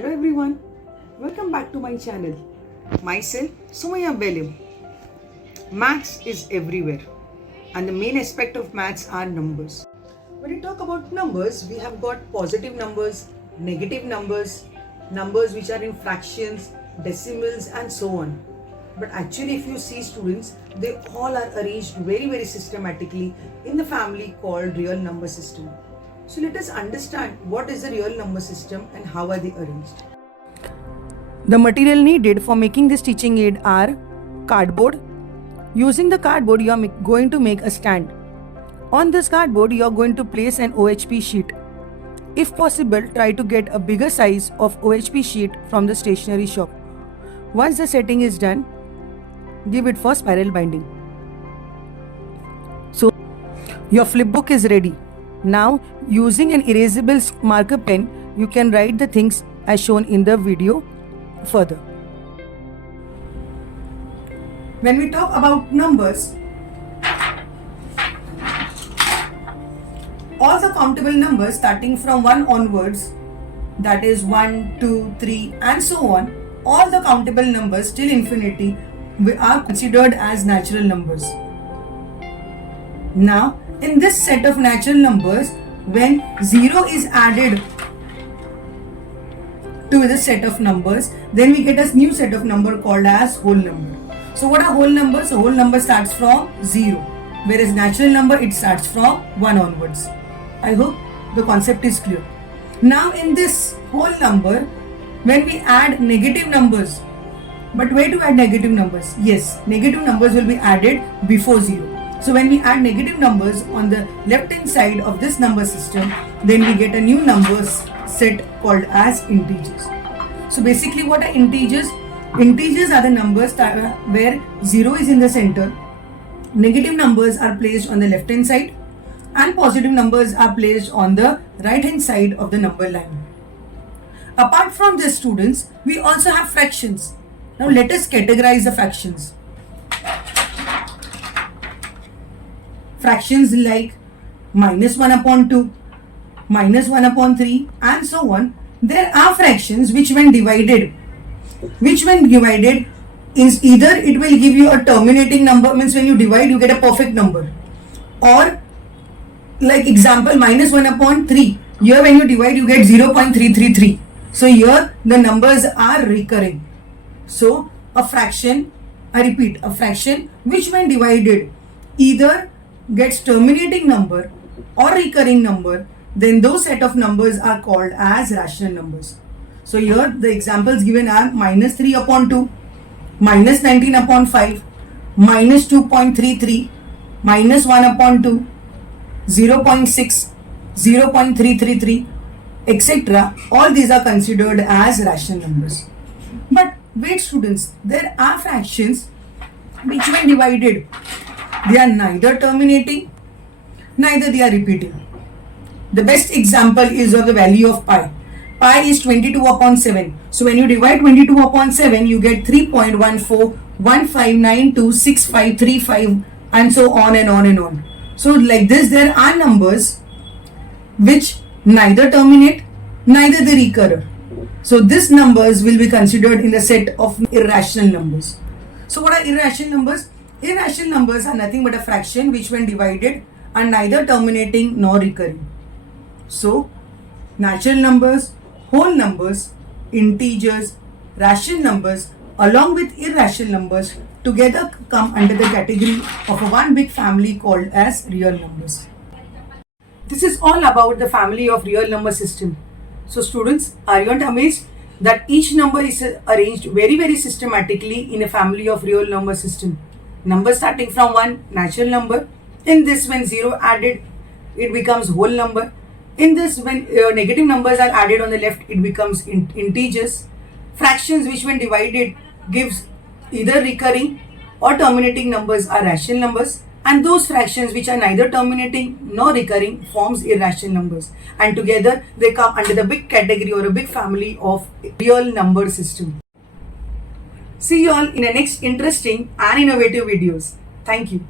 Hello everyone, welcome back to my channel. Myself Sumaya Belim. Maths is everywhere and the main aspect of maths are numbers. When we talk about numbers, we have got positive numbers, negative numbers, numbers which are in fractions, decimals and so on. But actually if you see students, they all are arranged very systematically in the family called real number system. So let us understand what is the real number system and how are they arranged. The material needed for making this teaching aid are cardboard. Using the cardboard, you are going to make a stand. On this cardboard, you are going to place an OHP sheet. If possible, try to get a bigger size of OHP sheet from the stationery shop. Once the setting is done, give it for spiral binding. So, your flip book is ready. Now, using an erasable marker pen, you can write the things as shown in the video further. When we talk about numbers, all the countable numbers starting from 1 onwards, that is 1, 2, 3 and so on, all the countable numbers till infinity are considered as natural numbers. Now, in this set of natural numbers, when 0 is added to the set of numbers, then we get a new set of number called as whole number. So what are whole numbers? A whole number starts from 0, whereas natural number it starts from 1 onwards. I hope the concept is clear. Now in this whole number, when we add negative numbers, but where to add negative numbers? Yes, negative numbers will be added before 0. So when we add negative numbers on the left hand side of this number system, then we get a new numbers set called as integers. So basically what are integers? Integers are the numbers where 0 is in the center, negative numbers are placed on the left hand side and positive numbers are placed on the right hand side of the number line. Apart from this students, we also have fractions. Now let us categorize the fractions. Fractions like minus 1 upon 2, minus 1 upon 3 and so on. There are fractions which when divided is either it will give you a terminating number, means when you divide you get a perfect number, or like example minus 1 upon 3, here when you divide you get 0.333. So here the numbers are recurring. So a fraction, I repeat, a fraction which when divided either gets terminating number or recurring number, then those set of numbers are called as rational numbers. So here the examples given are minus 3 upon 2, minus 19 upon 5, minus 2.33, minus 1 upon 2, 0.6, 0.333, etc. All these are considered as rational numbers. But wait students, there are fractions which when divided, they are neither terminating, neither they are repeating. The best example is of the value of pi. Pi is 22 upon 7. So when you divide 22 upon 7, you get 3.1415926535 and so on and on and on. So like this, there are numbers which neither terminate, neither they recur. So these numbers will be considered in the set of irrational numbers. So what are irrational numbers? Irrational numbers are nothing but a fraction which when divided are neither terminating nor recurring. So natural numbers, whole numbers, integers, rational numbers along with irrational numbers together come under the category of a one big family called as real numbers. This is all about the family of real number system. So students, are you not amazed that each number is arranged very systematically in a family of real number system? Number starting from 1, natural number. In this, when 0 added, it becomes whole number. In this, when negative numbers are added on the left, it becomes integers. Fractions which when divided gives either recurring or terminating numbers are rational numbers. And those fractions which are neither terminating nor recurring forms irrational numbers. And together they come under the big category or a big family of real number system. See you all in the next interesting and innovative videos. Thank you.